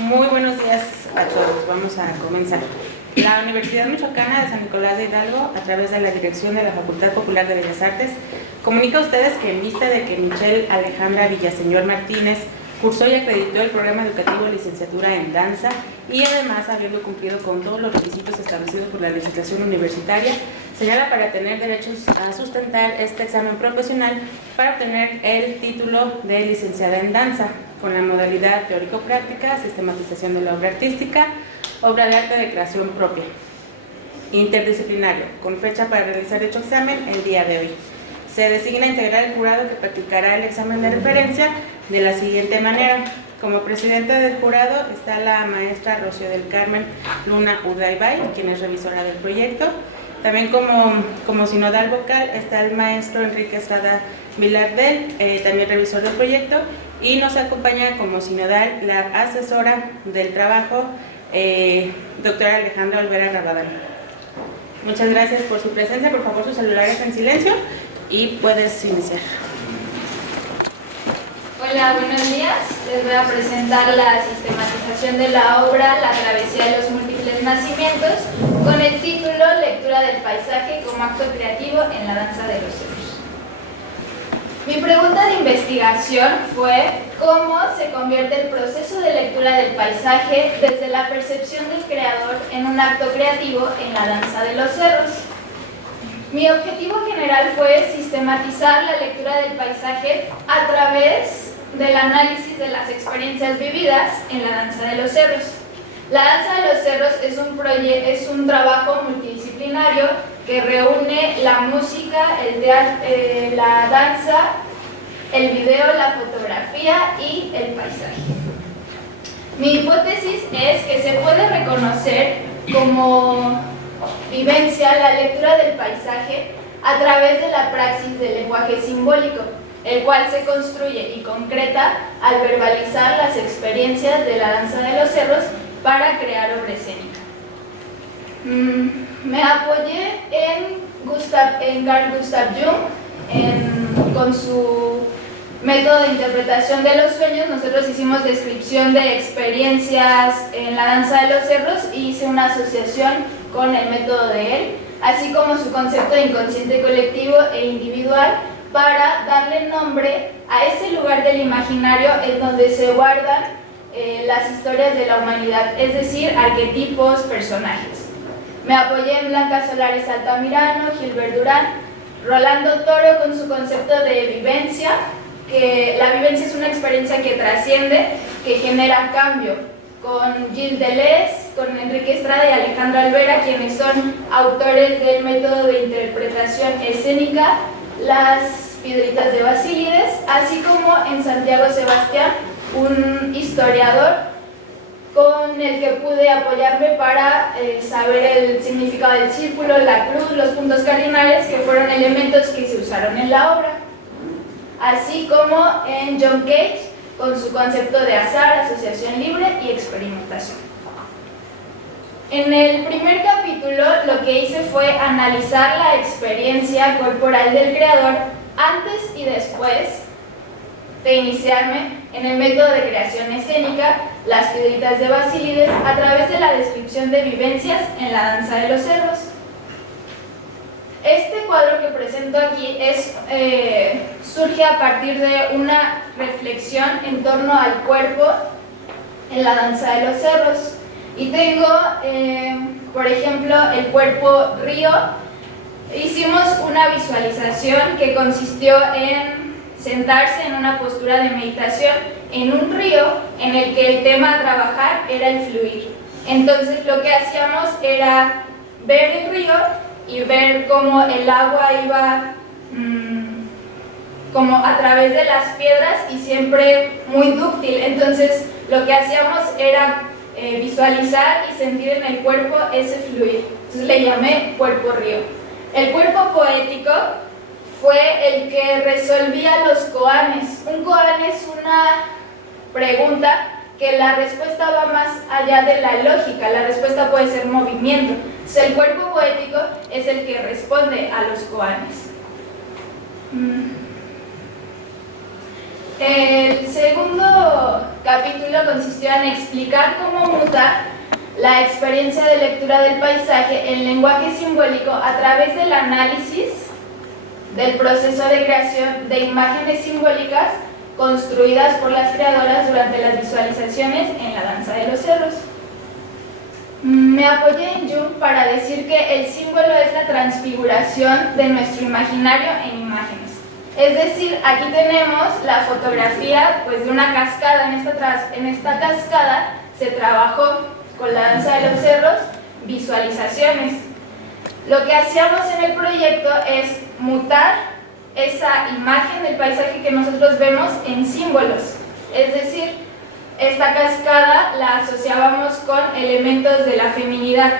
Muy buenos días a todos. Vamos a comenzar. La Universidad Michoacana de San Nicolás de Hidalgo, a través de la dirección de la Facultad Popular de Bellas Artes, comunica a ustedes que en vista de que Michelle Alejandra Villaseñor Martínez cursó y acreditó el programa educativo licenciatura en danza y además habiendo cumplido con todos los requisitos establecidos por la legislación universitaria, señala para tener derechos a sustentar este examen profesional para obtener el título de licenciada en danza con la modalidad teórico-práctica, sistematización de la obra artística, obra de arte de creación propia, interdisciplinario, con fecha para realizar dicho examen el día de hoy. Se designa integrar el jurado que practicará el examen de referencia de la siguiente manera. Como presidenta del jurado está la maestra Rocío del Carmen Luna Urdaibay, quien es revisora del proyecto. También como sinodal vocal está el maestro Enrique Estrada Vilardel, también revisor del proyecto, y nos acompaña como sinodal la asesora del trabajo, doctora Alejandra Olvera Rabadán. Muchas gracias por su presencia. Por favor, sus celulares en silencio y puedes iniciar. Hola, buenos días. Les voy a presentar la sistematización de la obra La travesía de los múltiples nacimientos con el título Lectura del paisaje como acto creativo en la danza de los cerros. Mi pregunta de investigación fue cómo se convierte el proceso de lectura del paisaje desde la percepción del creador en un acto creativo en la danza de los cerros. Mi objetivo general fue sistematizar la lectura del paisaje a través del análisis de las experiencias vividas en la danza de los cerros. La danza de los cerros es un trabajo multidisciplinario que reúne la música, el teatro, la danza, el video, la fotografía y el paisaje. Mi hipótesis es que se puede reconocer como vivencia la lectura del paisaje a través de la praxis del lenguaje simbólico, el cual se construye y concreta al verbalizar las experiencias de la danza de los cerros para crear obra escénica. Me apoyé en Carl Gustav Jung, con su método de interpretación de los sueños. Nosotros hicimos descripción de experiencias en la danza de los cerros y hice una asociación con el método de él, así como su concepto de inconsciente colectivo e individual, para darle nombre a ese lugar del imaginario en donde se guardan las historias de la humanidad, es decir, arquetipos, personajes. Me apoyé en Blanca Solares Altamirano, Gilbert Durán, Rolando Toro con su concepto de vivencia, que la vivencia es una experiencia que trasciende, que genera cambio, con Gilles Deleuze, con Enrique Estrada y Alejandra Olvera, quienes son autores del método de interpretación escénica Las Piedritas de Basílides, así como en Santiago Sebastián, un historiador con el que pude apoyarme para saber el significado del círculo, la cruz, los puntos cardinales, que fueron elementos que se usaron en la obra, así como en John Cage, con su concepto de azar, asociación libre y experimentación. En el primer capítulo lo que hice fue analizar la experiencia corporal del creador antes y después de iniciarme en el método de creación escénica Las Piedritas de Basílides a través de la descripción de vivencias en la danza de los cerros. Este cuadro que presento aquí surge a partir de una reflexión en torno al cuerpo en la danza de los cerros. Y tengo, por ejemplo, el cuerpo río. Hicimos una visualización que consistió en sentarse en una postura de meditación en un río en el que el tema a trabajar era el fluir. Entonces lo que hacíamos era ver el río y ver cómo el agua iba como a través de las piedras y siempre muy dúctil. Entonces lo que hacíamos era visualizar y sentir en el cuerpo ese fluir. Entonces le llamé cuerpo río. El cuerpo poético fue el que resolvía los koanes. Un koan es una pregunta que la respuesta va más allá de la lógica, la respuesta puede ser movimiento. Entonces, el cuerpo poético es el que responde a los koanes. El segundo capítulo consistió en explicar cómo muta la experiencia de lectura del paisaje en lenguaje simbólico a través del análisis del proceso de creación de imágenes simbólicas construidas por las creadoras durante las visualizaciones en la danza de los cerros. Me apoyé en Jung para decir que el símbolo es la transfiguración de nuestro imaginario en imágenes. Es decir, aquí tenemos la fotografía pues, de una cascada. En esta cascada se trabajó con la danza de los cerros visualizaciones. Lo que hacíamos en el proyecto es mutar esa imagen del paisaje que nosotros vemos en símbolos. Es decir, esta cascada la asociábamos con elementos de la feminidad.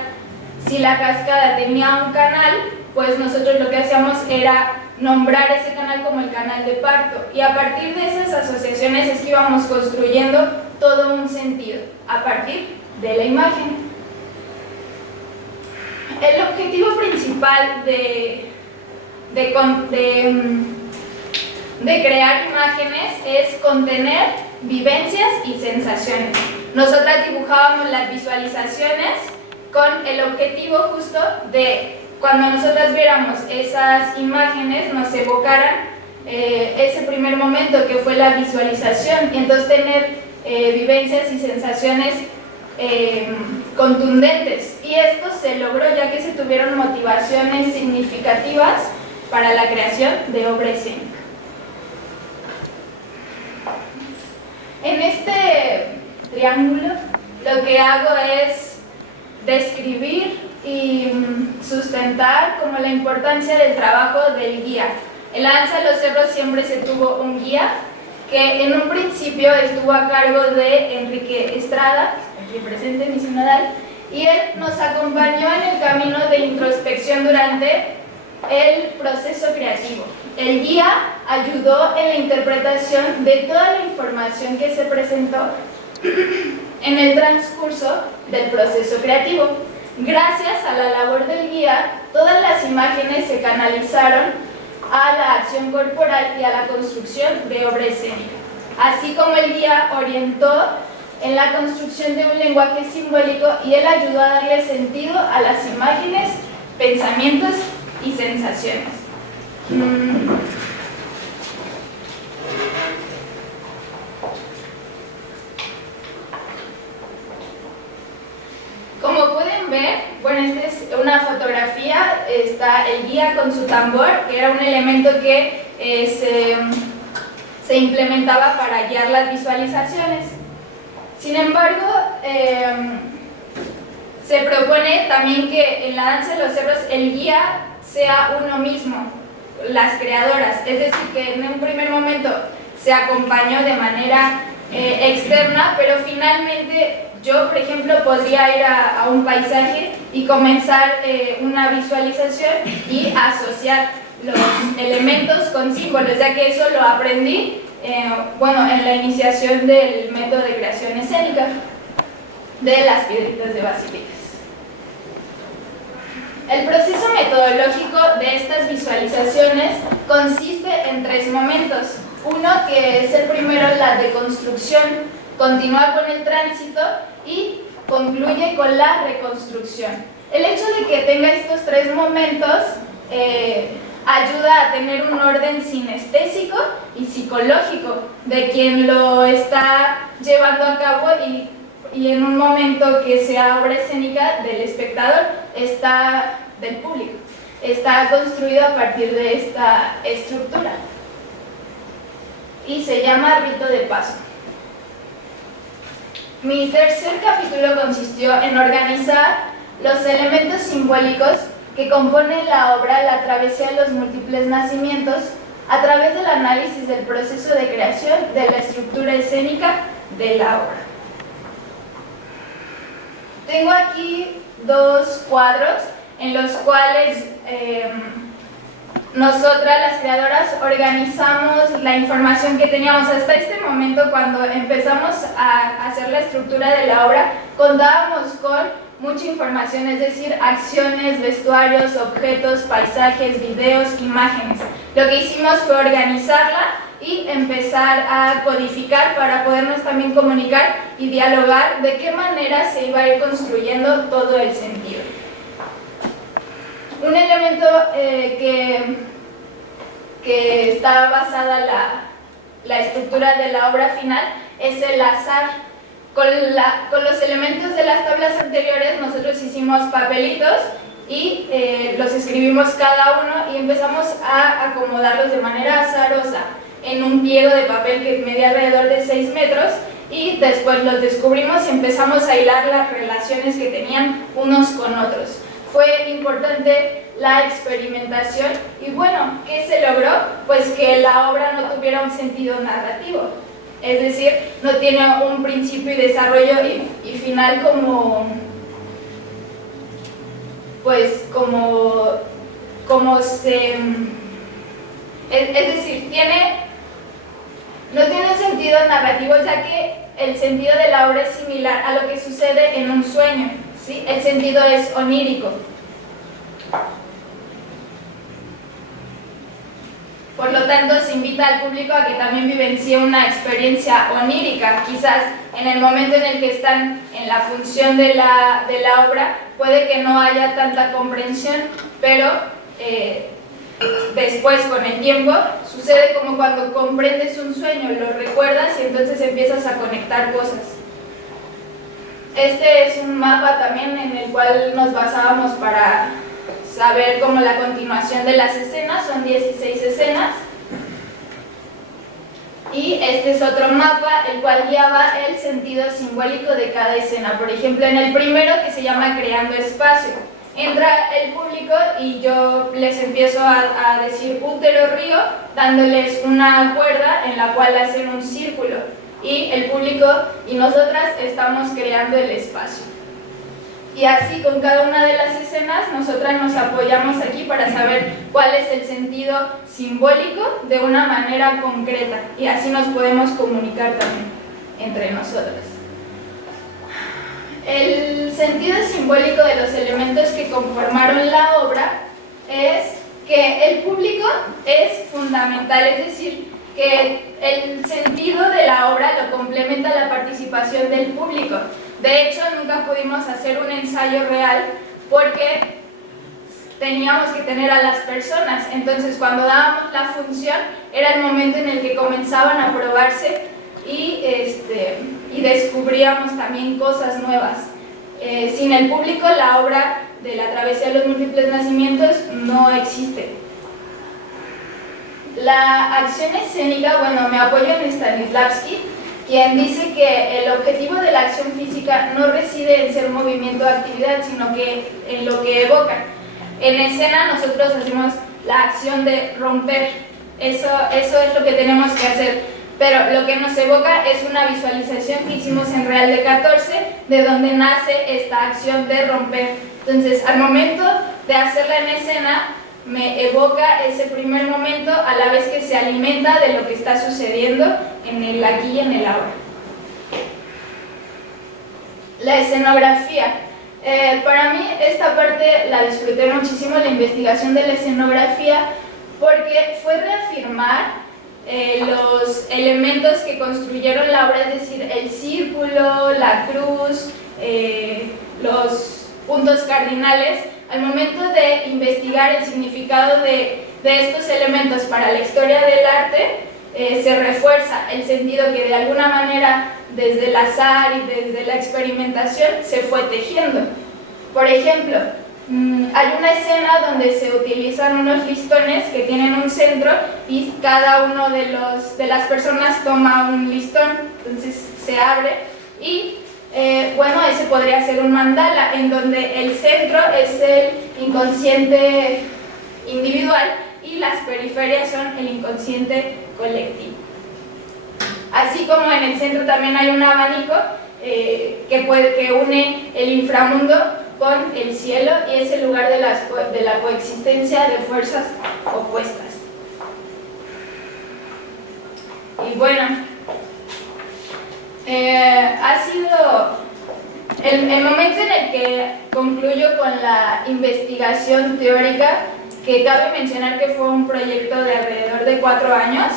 Si la cascada tenía un canal, pues nosotros lo que hacíamos era nombrar ese canal como el canal de parto. Y a partir de esas asociaciones es que íbamos construyendo todo un sentido, a partir de la imagen. El objetivo principal de crear imágenes es contener vivencias y sensaciones. Nosotras dibujábamos las visualizaciones con el objetivo justo de cuando nosotras viéramos esas imágenes nos evocaran ese primer momento que fue la visualización y entonces tener vivencias y sensaciones contundentes. Y esto se logró ya que se tuvieron motivaciones significativas para la creación de obra escénica. En este triángulo lo que hago es describir y sustentar como la importancia del trabajo del guía. En la danza de los cerros siempre se tuvo un guía que en un principio estuvo a cargo de Enrique Estrada, aquí presente, mi sinodal, y él nos acompañó en el camino de introspección durante el proceso creativo. El guía ayudó en la interpretación de toda la información que se presentó en el transcurso del proceso creativo. Gracias a la labor del guía, todas las imágenes se canalizaron a la acción corporal y a la construcción de obra escénica. Así como el guía orientó en la construcción de un lenguaje simbólico y él ayudó a darle sentido a las imágenes, pensamientos y sensaciones. Como pueden ver, bueno, esta es una fotografía, está el guía con su tambor, que era un elemento que se implementaba para guiar las visualizaciones. Sin embargo, se propone también que en la danza de los cerros el guía sea uno mismo, las creadoras, es decir, que en un primer momento se acompañó de manera externa, pero finalmente yo, por ejemplo, podría ir a un paisaje y comenzar una visualización y asociar los elementos con símbolos, ya que eso lo aprendí en la iniciación del método de creación escénica de las piedritas de basílicas. El proceso metodológico de estas visualizaciones consiste en 3 momentos. Uno, que es el primero, la deconstrucción, continúa con el tránsito y concluye con la reconstrucción. El hecho de que tenga estos 3 momentos ayuda a tener un orden sinestésico y psicológico de quien lo está llevando a cabo y en un momento que sea obra escénica del espectador, del público. Está construido a partir de esta estructura y se llama rito de paso. Mi tercer capítulo consistió en organizar los elementos simbólicos que componen la obra La travesía de los múltiples nacimientos a través del análisis del proceso de creación de la estructura escénica de la obra. Tengo aquí 2 cuadros en los cuales nosotras, las creadoras, organizamos la información que teníamos hasta este momento. Cuando empezamos a hacer la estructura de la obra, contábamos con mucha información, es decir, acciones, vestuarios, objetos, paisajes, videos, imágenes. Lo que hicimos fue organizarla y empezar a codificar para podernos también comunicar y dialogar de qué manera se iba a ir construyendo todo el sentido. Un elemento que está basada la estructura de la obra final es el azar. Con los elementos de las tablas anteriores nosotros hicimos papelitos y los escribimos cada uno y empezamos a acomodarlos de manera azarosa en un pliego de papel que medía alrededor de 6 metros, y después los descubrimos y empezamos a hilar las relaciones que tenían unos con otros. Fue importante la experimentación y bueno, ¿qué se logró? Pues que la obra no tuviera un sentido narrativo, es decir, no tiene un principio y desarrollo y final es decir, no tiene un sentido narrativo, ya que el sentido de la obra es similar a lo que sucede en un sueño, ¿sí? El sentido es onírico. Por lo tanto, se invita al público a que también vivencie una experiencia onírica. Quizás en el momento en el que están en la función de la obra, puede que no haya tanta comprensión, pero después, con el tiempo, sucede como cuando comprendes un sueño, lo recuerdas y entonces empiezas a conectar cosas. Este es un mapa también en el cual nos basábamos para saber cómo la continuación de las escenas, son 16 escenas. Y este es otro mapa, el cual guiaba el sentido simbólico de cada escena. Por ejemplo, en el primero, que se llama Creando Espacio, entra el público y yo les empiezo a decir útero, río, dándoles una cuerda en la cual hacen un círculo. Y el público y nosotras estamos creando el espacio. Y así con cada una de las escenas, nosotras nos apoyamos aquí para saber cuál es el sentido simbólico de una manera concreta. Y así nos podemos comunicar también entre nosotras. El sentido simbólico de los elementos que conformaron la obra es que el público es fundamental, es decir, que el sentido de la obra lo complementa la participación del público. De hecho, nunca pudimos hacer un ensayo real porque teníamos que tener a las personas. Entonces, cuando dábamos la función, era el momento en el que comenzaban a probarse y descubríamos también cosas nuevas. Sin el público, la obra de la travesía de los múltiples nacimientos no existe. La acción escénica, bueno, me apoyo en Stanislavski, quien dice que el objetivo de la acción física no reside en ser movimiento o actividad, sino que en lo que evocan. En escena nosotros hacemos la acción de romper, eso es lo que tenemos que hacer, pero lo que nos evoca es una visualización que hicimos en Real de 14, de donde nace esta acción de romper. Entonces, al momento de hacerla en escena, me evoca ese primer momento a la vez que se alimenta de lo que está sucediendo en el aquí y en el ahora. La escenografía. Para mí esta parte la disfruté muchísimo, la investigación de la escenografía, porque fue reafirmar los elementos que construyeron la obra, es decir, el círculo, la cruz, los puntos cardinales. Al momento de investigar el significado de estos elementos para la historia del arte, se refuerza el sentido que de alguna manera desde el azar y desde la experimentación se fue tejiendo. Por ejemplo, hay una escena donde se utilizan unos listones que tienen un centro y cada uno de las personas toma un listón, entonces se abre y bueno, ese podría ser un mandala en donde el centro es el inconsciente individual y las periferias son el inconsciente colectivo. Así como en el centro también hay un abanico que une el inframundo con el cielo y es el lugar de la coexistencia de fuerzas opuestas. Y bueno, ha sido el momento en el que concluyo con la investigación teórica, que cabe mencionar que fue un proyecto de alrededor de 4 años.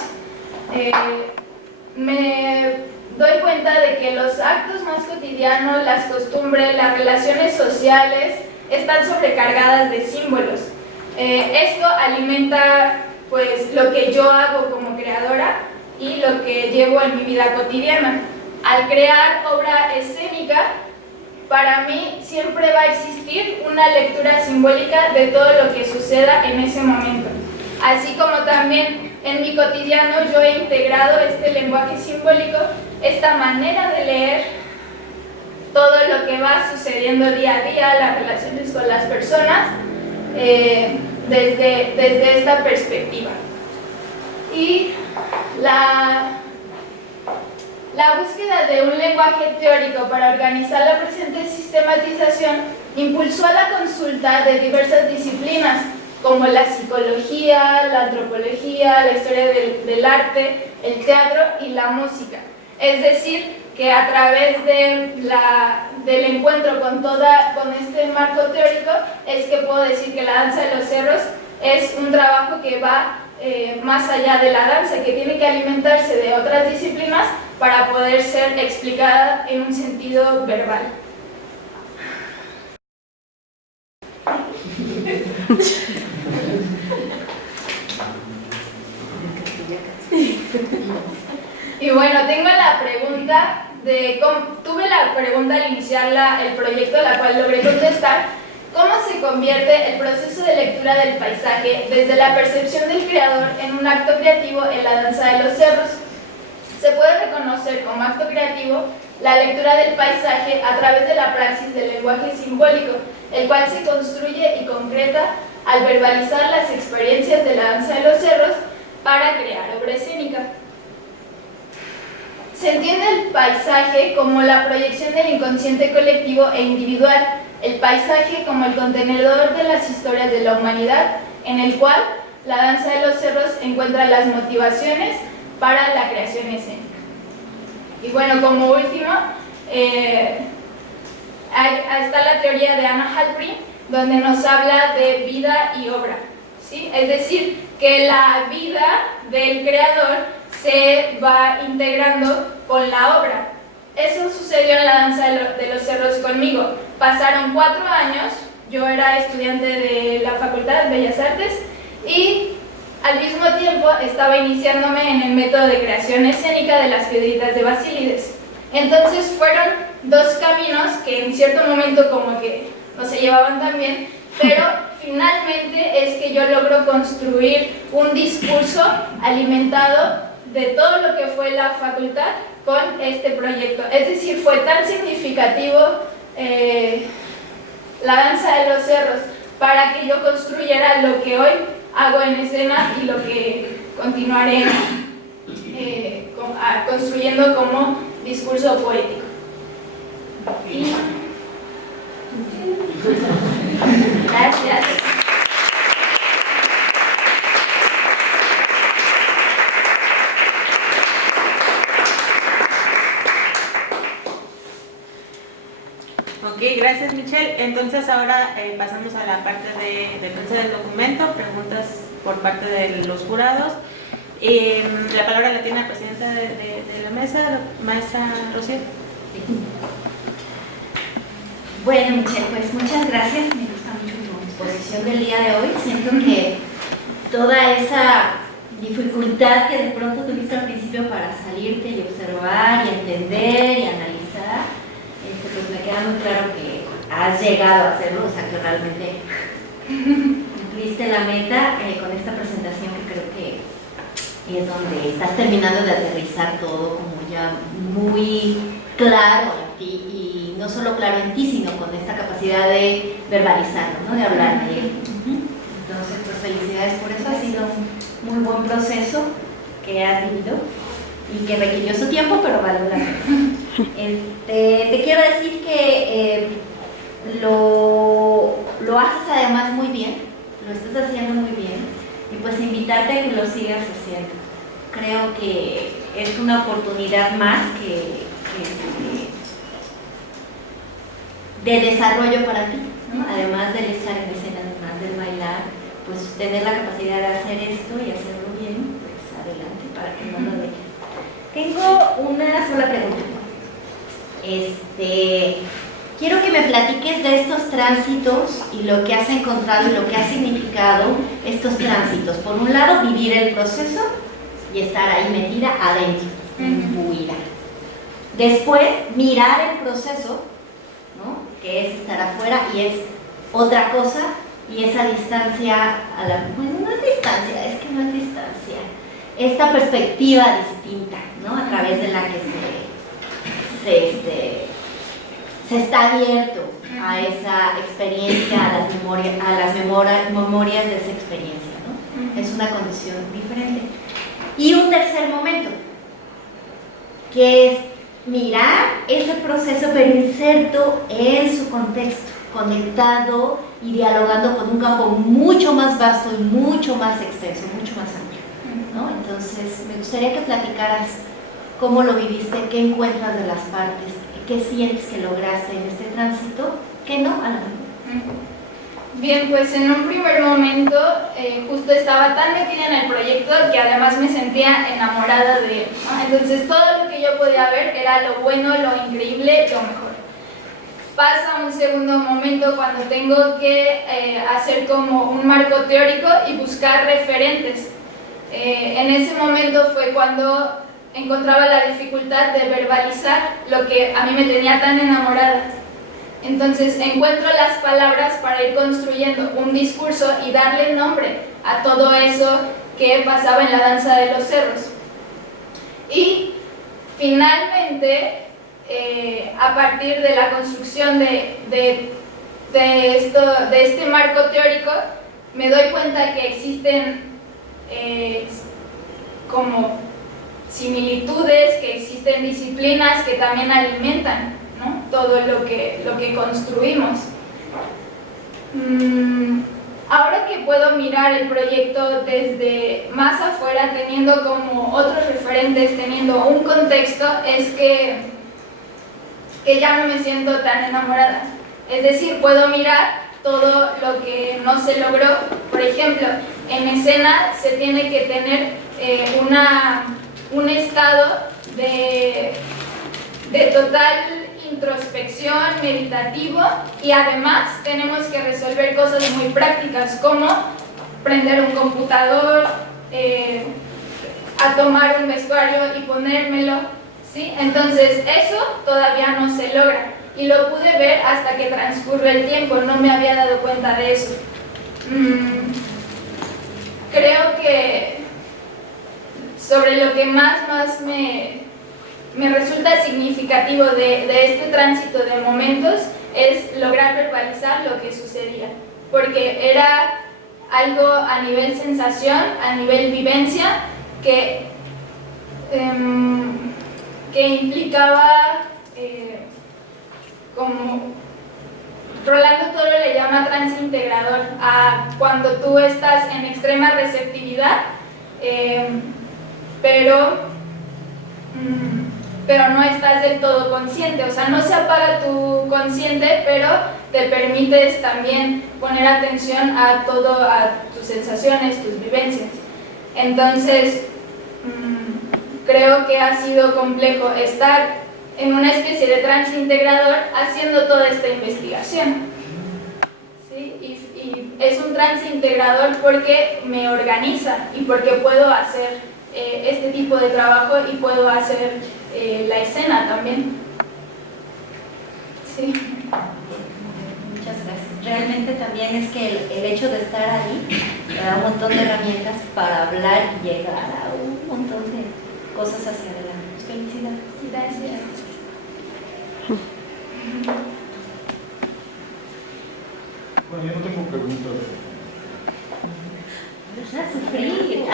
me doy cuenta de que los actos más cotidianos, las costumbres, las relaciones sociales están sobrecargadas de símbolos. Esto alimenta pues lo que yo hago como creadora y lo que llevo en mi vida cotidiana. Al crear obra escénica, para mí siempre va a existir una lectura simbólica de todo lo que suceda en ese momento. Así como también en mi cotidiano yo he integrado este lenguaje simbólico, esta manera de leer todo lo que va sucediendo día a día, las relaciones con las personas, desde esta perspectiva. Y la búsqueda de un lenguaje teórico para organizar la presente sistematización impulsó a la consulta de diversas disciplinas, como la psicología, la antropología, la historia del arte, el teatro y la música. Es decir, que a través del encuentro con este marco teórico es que puedo decir que la danza de los cerros es un trabajo que va más allá de la danza, que tiene que alimentarse de otras disciplinas para poder ser explicada en un sentido verbal. Y bueno, tengo la pregunta tuve la pregunta al iniciar el proyecto, la cual logré contestar. ¿Cómo se convierte el proceso de lectura del paisaje desde la percepción del creador en un acto creativo en la danza de los cerros? Se puede reconocer como acto creativo la lectura del paisaje a través de la praxis del lenguaje simbólico, el cual se construye y concreta al verbalizar las experiencias de la danza de los cerros para crear obra escénica. Se entiende el paisaje como la proyección del inconsciente colectivo e individual, el paisaje como el contenedor de las historias de la humanidad, en el cual la danza de los cerros encuentra las motivaciones para la creación escénica. Y bueno, como último, está la teoría de Anna Halprin, donde nos habla de vida y obra, ¿sí? Es decir, que la vida del creador se va integrando con la obra. Eso sucedió en la danza de los cerros conmigo. Pasaron 4 años, yo era estudiante de la Facultad de Bellas Artes y al mismo tiempo estaba iniciándome en el método de creación escénica de las Piedritas de Basílides. Entonces fueron 2 caminos que en cierto momento como que no se llevaban tan bien, pero finalmente es que yo logro construir un discurso alimentado de todo lo que fue la facultad con este proyecto. Es decir, fue tan significativo la danza de los cerros para que yo construyera lo que hoy hago en escena y lo que continuaré construyendo como discurso poético. Gracias. Ok, gracias Michelle. Entonces ahora pasamos a la parte de prensa del documento, preguntas por parte de los jurados. La palabra la tiene la presidenta de la mesa, la maestra Rocío. Bueno, Michelle, pues muchas gracias. Me gusta mucho tu exposición del día de hoy. Siento que toda esa dificultad que de pronto tuviste al principio para salirte y observar y entender y analizar, pues me queda muy claro que has llegado a hacerlo, o sea que realmente cumpliste la meta con esta presentación, que creo que es donde estás terminando de aterrizar todo como ya muy claro en ti, y no solo claro en ti, sino con esta capacidad de verbalizarlo, ¿no? De hablar de él. Entonces, pues felicidades por eso, ha sido un muy buen proceso que has vivido y que requirió su tiempo, pero valió la pena. Te quiero decir que lo haces además muy bien, lo estás haciendo muy bien, y pues invitarte a que lo sigas haciendo. Creo que es una oportunidad más de desarrollo para ti, ¿no? Además del estar en escena, además del bailar, pues tener la capacidad de hacer esto y hacerlo bien, pues adelante, para que no lo veas. Tengo una sola pregunta. Quiero que me platiques de estos tránsitos y lo que has encontrado y lo que ha significado estos tránsitos. Por un lado, vivir el proceso y estar ahí metida adentro, imbuida. Después, mirar el proceso, ¿no? Que es estar afuera y es otra cosa, y esa distancia, bueno, no es distancia, es que no es distancia, esta perspectiva distinta, ¿no? A través de la que se está abierto a esa experiencia, a las memorias de esa experiencia, ¿no? Es una condición diferente. Y un tercer momento, que es mirar ese proceso pero inserto en su contexto, conectado y dialogando con un campo mucho más vasto y mucho más extenso, mucho más amplio, ¿no? Entonces, me gustaría que platicaras cómo lo viviste, qué encuentras de las partes, qué sientes que lograste en este tránsito, qué no, a la mejor. Bien, pues en un primer momento justo estaba tan metida en el proyecto que además me sentía enamorada de él, ¿no? Entonces todo lo que yo podía ver era lo bueno, lo increíble, lo mejor. Pasa un segundo momento cuando tengo que hacer como un marco teórico y buscar referentes. En ese momento fue cuando encontraba la dificultad de verbalizar lo que a mí me tenía tan enamorada. Entonces encuentro las palabras para ir construyendo un discurso y darle nombre a todo eso que pasaba en la danza de los cerros. Y finalmente, a partir de la construcción de este marco teórico, me doy cuenta que existen como similitudes, que existen disciplinas que también alimentan, ¿no? Todo lo que construimos. Ahora que puedo mirar el proyecto desde más afuera, teniendo como otros referentes, teniendo un contexto, es que ya no me siento tan enamorada. Es decir, puedo mirar todo lo que no se logró. Por ejemplo, en escena se tiene que tener un estado de total introspección, meditativo, y además tenemos que resolver cosas muy prácticas como prender un computador, a tomar un vestuario y ponérmelo, ¿sí? Entonces eso todavía no se logra y lo pude ver hasta que transcurre el tiempo, no me había dado cuenta de eso. Creo que sobre lo que más me resulta significativo de este tránsito de momentos es lograr verbalizar lo que sucedía, porque era algo a nivel sensación, a nivel vivencia, que implicaba como Rolando Toro le llama trance integrador a cuando tú estás en extrema receptividad, pero no estás del todo consciente, o sea, no se apaga tu consciente, pero te permites también poner atención a tus sensaciones, tus vivencias. Entonces, creo que ha sido complejo estar en una especie de trance integrador haciendo toda esta investigación, ¿sí? Y es un trance integrador porque me organiza y porque puedo hacer este tipo de trabajo y puedo hacer la escena también. Sí. Muchas gracias. Realmente también es que el hecho de estar ahí te da un montón de herramientas para hablar y llegar a un montón de cosas hacia adelante. Felicidades. Gracias. Bueno, yo no tengo preguntas. Vas a sufrir.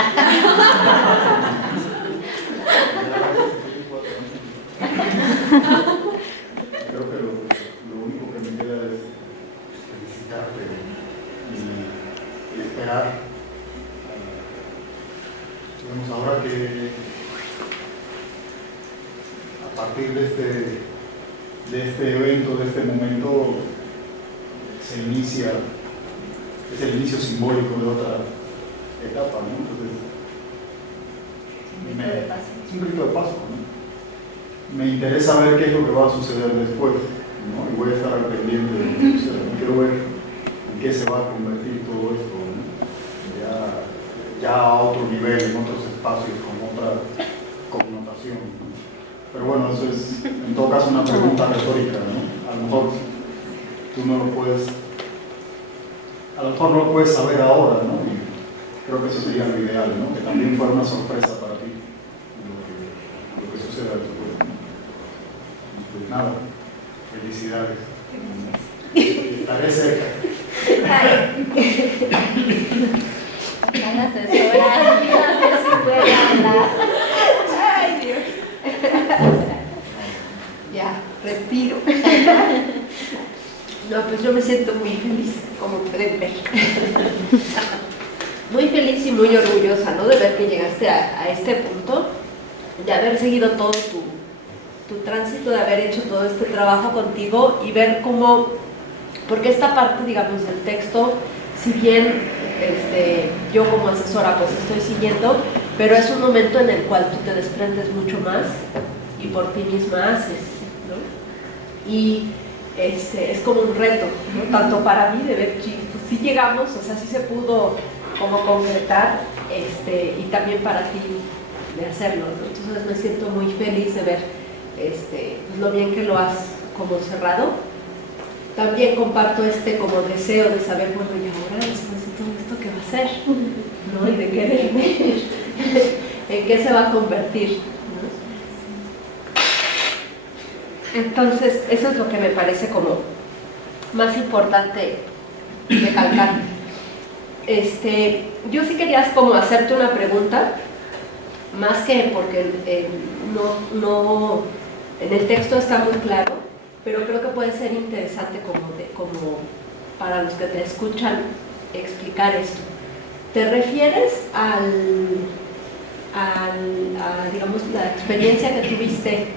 Creo que lo único que me queda es felicitarte y esperar. Digamos, ahora que a partir de este evento, de este momento, se inicia, es el inicio simbólico de otra etapa, ¿no? Entonces, Es un rito de paso, ¿no? Me interesa ver qué es lo que va a suceder después, ¿no? Y voy a estar al pendiente de lo que suceda. Quiero ver en qué se va a convertir todo esto, ¿no? Ya a otro nivel, en otros espacios, con otra connotación, ¿no? Pero bueno, eso es en todo caso una pregunta retórica, ¿no? A lo mejor tú no lo puedes, saber ahora, ¿no? Y creo que eso sería lo ideal, ¿no? Que también fuera una sorpresa para ti lo que suceda después, ¿no? Pues nada, felicidades. Estaré cerca. La asesora, a ver si puede hablar. Ay, Dios. Ya, respiro. No, pues yo me siento muy feliz, como pueden ver. Muy feliz y muy orgullosa, ¿no? De ver que llegaste a este punto, de haber seguido todo tu tránsito, de haber hecho todo este trabajo contigo y ver cómo, porque esta parte, digamos, del texto, si bien yo como asesora pues estoy siguiendo, pero es un momento en el cual tú te desprendes mucho más y por ti misma haces, ¿no? Y es como un reto, ¿no? Tanto para mí de ver si llegamos, o sea, si se pudo como concretar, y también para ti de hacerlo, ¿no? Entonces me siento muy feliz de ver pues lo bien que lo has como cerrado. También comparto como deseo de saber, bueno, y ahora después de todo esto, ¿qué va a ser? ¿No? Y de qué ver, en qué se va a convertir, ¿no? Entonces, eso es lo que me parece como más importante recalcar. Yo sí quería como hacerte una pregunta, más que porque no en el texto está muy claro, pero creo que puede ser interesante como para los que te escuchan explicar esto. ¿Te refieres a digamos, la experiencia que tuviste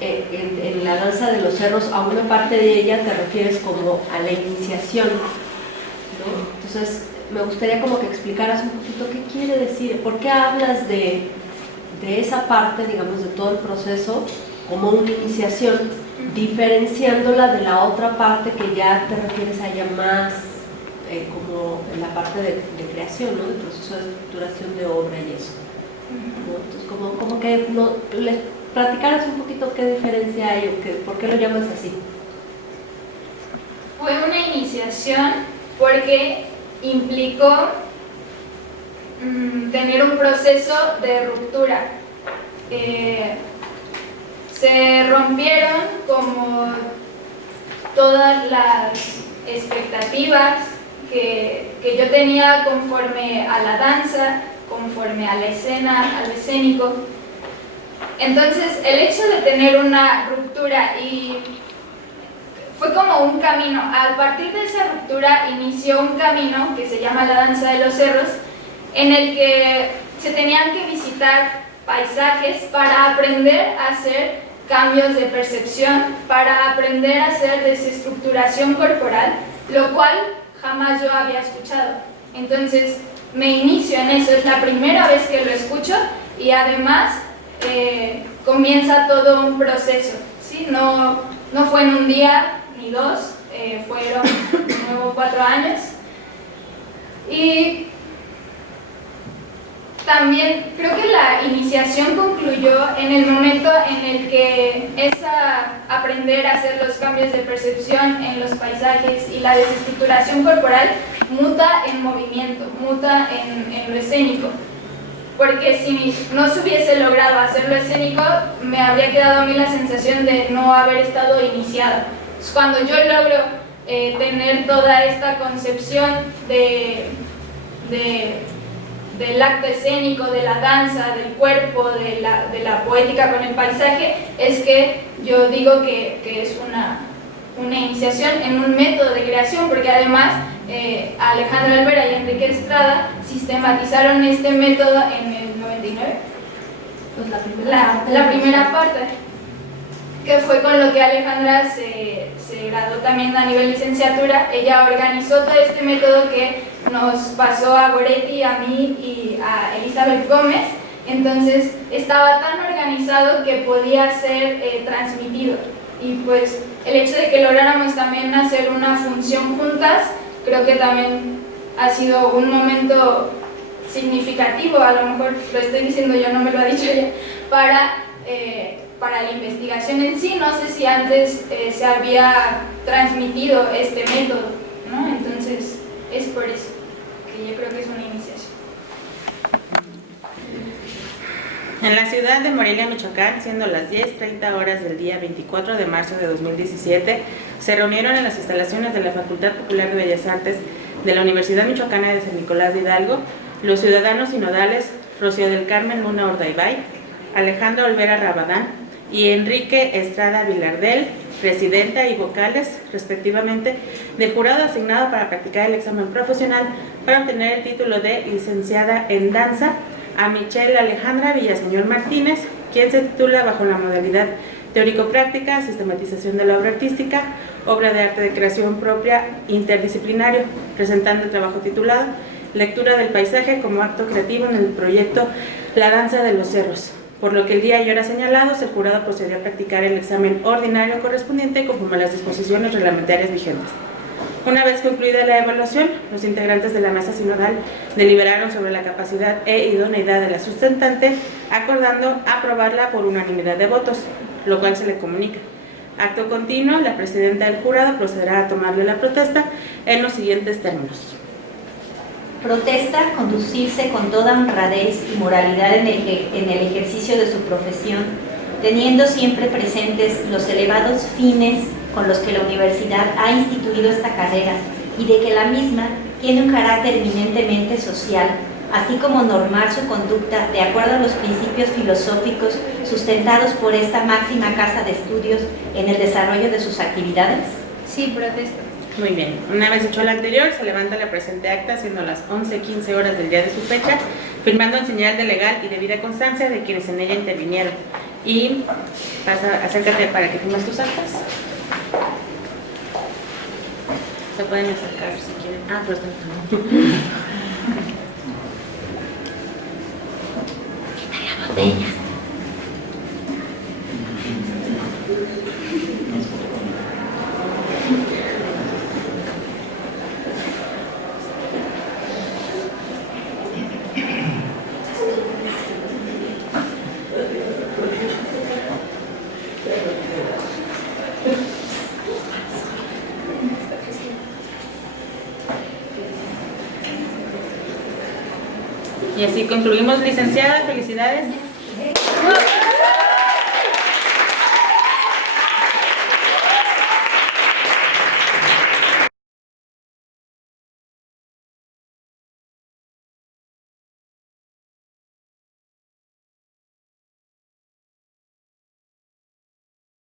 en la danza de los cerros? A una parte de ella te refieres como a la iniciación, ¿no? Entonces me gustaría como que explicaras un poquito qué quiere decir, por qué hablas de esa parte, digamos, de todo el proceso como una iniciación, diferenciándola de la otra parte que ya te refieres a ella más como en la parte de creación, ¿no? Del proceso de estructuración de obra y eso, ¿no? Entonces como que les platicaras un poquito qué diferencia hay o por qué lo llamas así. Fue una iniciación porque implicó tener un proceso de ruptura. Se rompieron como todas las expectativas que yo tenía conforme a la danza, conforme a la escena, al escénico. Entonces, el hecho de tener una ruptura y fue como un camino. A partir de esa ruptura inició un camino que se llama la danza de los cerros, en el que se tenían que visitar paisajes para aprender a hacer cambios de percepción, para aprender a hacer desestructuración corporal, lo cual jamás yo había escuchado. Entonces me inicio en eso, es la primera vez que lo escucho y además comienza todo un proceso, ¿sí? No fue en un día ni dos, fueron de nuevo 4 años. Y también creo que la iniciación concluyó en el momento en el que aprender a hacer los cambios de percepción en los paisajes y la desestructuración corporal muta en movimiento, muta en lo escénico. Porque si no se hubiese logrado hacer lo escénico, me habría quedado a mí la sensación de no haber estado iniciada. Cuando yo logro tener toda esta concepción del acto escénico, de la danza, del cuerpo, de la poética con el paisaje, es que yo digo que es una iniciación en un método de creación, porque además Alejandra Alvera y Enrique Estrada sistematizaron este método en el 99, Pues la primera parte, que fue con lo que Alejandra se graduó también a nivel licenciatura. Ella organizó todo este método que nos pasó a Goretti, a mí y a Elizabeth Gómez, Entonces estaba tan organizado que podía ser transmitido. Y pues el hecho de que lográramos también hacer una función juntas, creo que también ha sido un momento significativo, a lo mejor lo estoy diciendo yo, no me lo ha dicho ella, para la investigación en sí. No sé si antes se había transmitido este método, ¿no? Entonces es por eso que yo creo que es una iniciación. En la ciudad de Morelia, Michoacán, siendo las 10:30 horas del día 24 de marzo de 2017, se reunieron en las instalaciones de la Facultad Popular de Bellas Artes de la Universidad Michoacana de San Nicolás de Hidalgo los ciudadanos sinodales Rocío del Carmen Luna Ordaibay, Alejandra Olvera Rabadán y Enrique Estrada Vilardel, presidenta y vocales, respectivamente, del jurado asignado para practicar el examen profesional para obtener el título de licenciada en danza, a Michelle Alejandra Villaseñor Martínez, quien se titula bajo la modalidad teórico-práctica, sistematización de la obra artística, obra de arte de creación propia interdisciplinario, presentando el trabajo titulado Lectura del paisaje como acto creativo en el proyecto La danza de los cerros, por lo que el día y hora señalados el jurado procedió a practicar el examen ordinario correspondiente conforme a las disposiciones reglamentarias vigentes. Una vez concluida la evaluación, los integrantes de la mesa sinodal deliberaron sobre la capacidad e idoneidad de la sustentante, acordando aprobarla por unanimidad de votos, lo cual se le comunica. Acto continuo, la presidenta del jurado procederá a tomarle la protesta en los siguientes términos. Protesta conducirse con toda honradez y moralidad en el ejercicio de su profesión, teniendo siempre presentes los elevados fines con los que la universidad ha instituido esta carrera y de que la misma tiene un carácter eminentemente social, así como normar su conducta de acuerdo a los principios filosóficos sustentados por esta máxima casa de estudios en el desarrollo de sus actividades. Sí, protesto. Muy bien, una vez hecho lo anterior, se levanta la presente acta, siendo las 11:15 horas del día de su fecha, firmando en señal de legal y debida constancia de quienes en ella intervinieron. Y acércate para que firmes tus actas. Se pueden acercar si quieren. Ah, pero están. Quita la botella. Y así concluimos, licenciada. Felicidades.